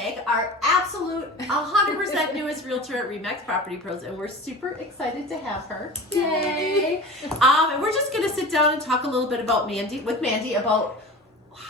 Mortag, our absolute 100% newest realtor at Remax Property Pros, and we're super excited to have her. Yay! And we're just going to sit down and talk a little bit about Mandy about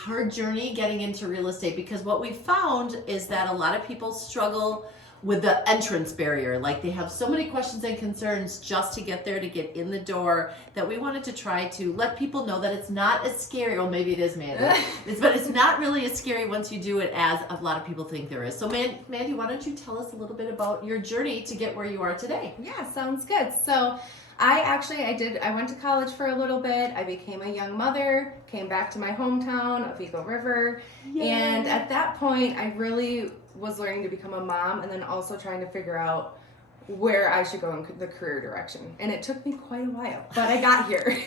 her journey getting into real estate, because what we found is that a lot of people struggle with the entrance barrier. Like, they have so many questions and concerns just to get there, to get in the door, that we wanted to try to let people know that it's not as scary. Well, maybe it is, Mandy. But it's not really as scary once you do it as a lot of people think there is. So Mandy, why don't you tell us a little bit about your journey to get where you are today? Yeah, sounds good. So I went to college for a little bit. I became a young mother, came back to my hometown of Eagle River. Yay. And at that point, I really was learning to become a mom, and then also trying to figure out where I should go in the career direction. And it took me quite a while, but I got here.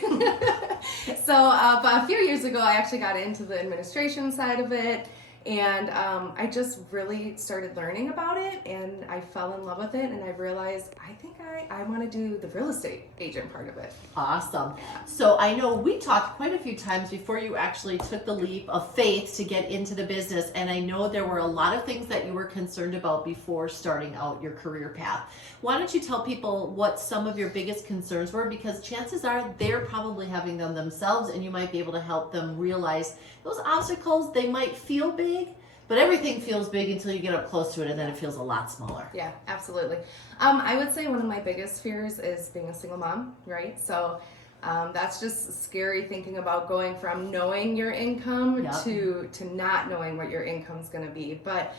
But a few years ago, I actually got into the administration side of it. And I just really started learning about it, and I fell in love with it, and I realized I think I want to do the real estate agent part of it. Awesome. So I know we talked quite a few times before you actually took the leap of faith to get into the business, and I know there were a lot of things that you were concerned about before starting out your career path. Why don't you tell people what some of your biggest concerns were, because chances are they're probably having them themselves, and you might be able to help them realize those obstacles. They might feel big, but everything feels big until you get up close to it, and then it feels a lot smaller. Yeah, absolutely. I would say one of my biggest fears is being a single mom, right? So that's just scary, thinking about going from knowing your income to not knowing what your income's going to be. But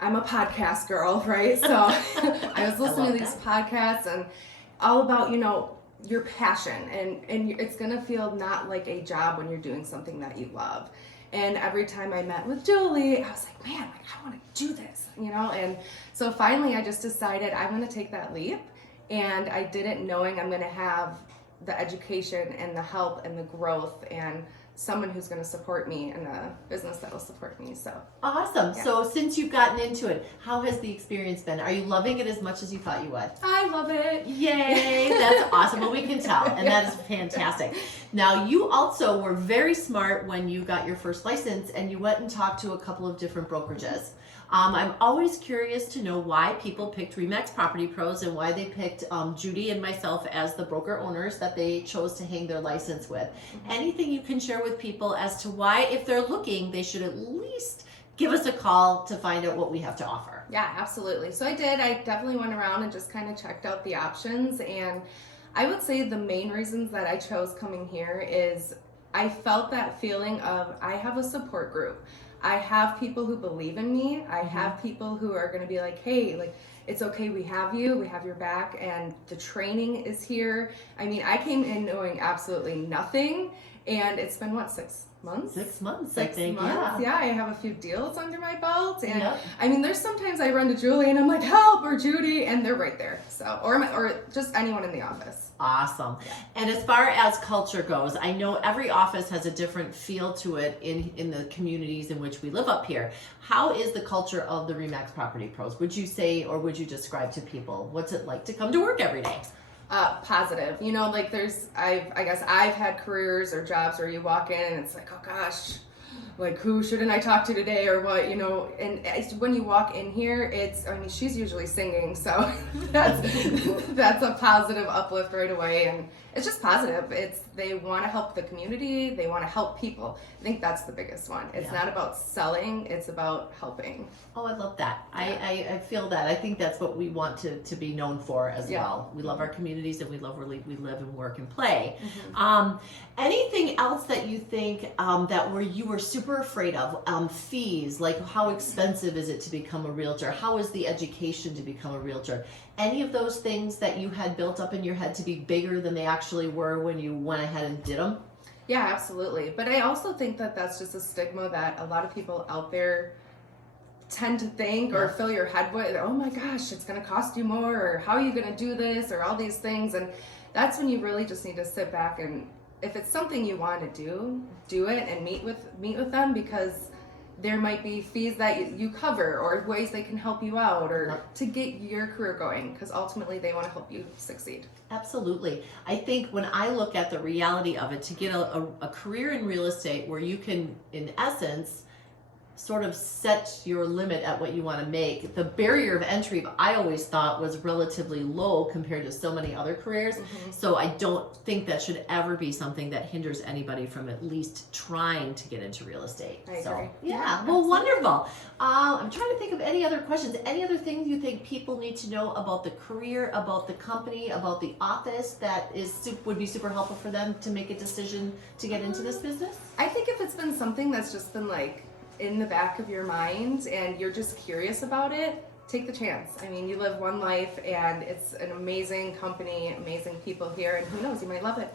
I'm a podcast girl, right? So I was listening to these podcasts, and all about, your passion, and it's going to feel not like a job when you're doing something that you love. And every time I met with Julie, I was like, man, I want to do this, And so finally, I just decided I'm going to take that leap. And I did it knowing I'm going to have the education and the help and the growth and someone who's going to support me and a business that will support me. So awesome. Yeah. So since you've gotten into it, how has the experience been? Are you loving it as much as you thought you would? I love it. Yay. That's awesome. Well, we can tell, and that is fantastic. Now, you also were very smart when you got your first license, and you went and talked to a couple of different brokerages. I'm always curious to know why people picked Remax Property Pros, and why they picked Judy and myself as the broker owners that they chose to hang their license with. Mm-hmm. Anything you can share with people as to why, if they're looking, they should at least give us a call to find out what we have to offer? Yeah, absolutely. So I definitely went around and just kind of checked out the options, and I would say the main reasons that I chose coming here is I felt that feeling of I have a support group. I have people who believe in me. I have people who are going to be like, hey, like, it's okay, we have you, we have your back, and the training is here. I mean, I came in knowing absolutely nothing, and it's been, 6 months? 6 months, 6 I think, months. Yeah, I have a few deals under my belt, and I mean, there's sometimes I run to Julie and I'm like, help, or Judy, and they're right there. So, or just anyone in the office. Awesome. Yeah. And as far as culture goes, I know every office has a different feel to it in the communities in which we live up here. How is the culture of the Remax Property Pros? Would you say, or would you describe to people, what's it like to come to work every day? Positive. Like I guess I've had careers or jobs where you walk in and it's like, oh gosh, like, who shouldn't I talk to today, or what, and when you walk in here, she's usually singing, so that's a positive uplift right away, and it's just positive. They want to help the community, they want to help people. I think that's the biggest one. It's not about selling, it's about helping. Oh, I love that. Yeah. I feel that. I think that's what we want to be known for as well. We love our communities, and we love where we live and work and play. Mm-hmm. Anything else that you think that you were super afraid of? Fees, like how expensive is it to become a realtor? How is the education to become a realtor? Any of those things that you had built up in your head to be bigger than they actually were when you went ahead and did them? Yeah, absolutely. But I also think that that's just a stigma that a lot of people out there tend to think or fill your head with, oh my gosh, it's going to cost you more, or how are you going to do this, or all these things. And that's when you really just need to sit back, and if it's something you want to do it, and meet with them, because there might be fees that you cover, or ways they can help you out, or to get your career going, because ultimately they want to help you succeed. Absolutely. I think when I look at the reality of it, to get a career in real estate where you can, in essence, sort of set your limit at what you want to make. The barrier of entry, I always thought, was relatively low compared to so many other careers. So I don't think that should ever be something that hinders anybody from at least trying to get into real estate. I so agree. yeah, well, absolutely. wonderful. I'm trying to think of any other questions. Any other things you think people need to know about the career, about the company, about the office that would be super helpful for them to make a decision to get into this business? I think if it's been something that's just been like in the back of your mind and you're just curious about it, take the chance. I mean, you live one life and it's an amazing company, amazing people here, and who knows, you might love it.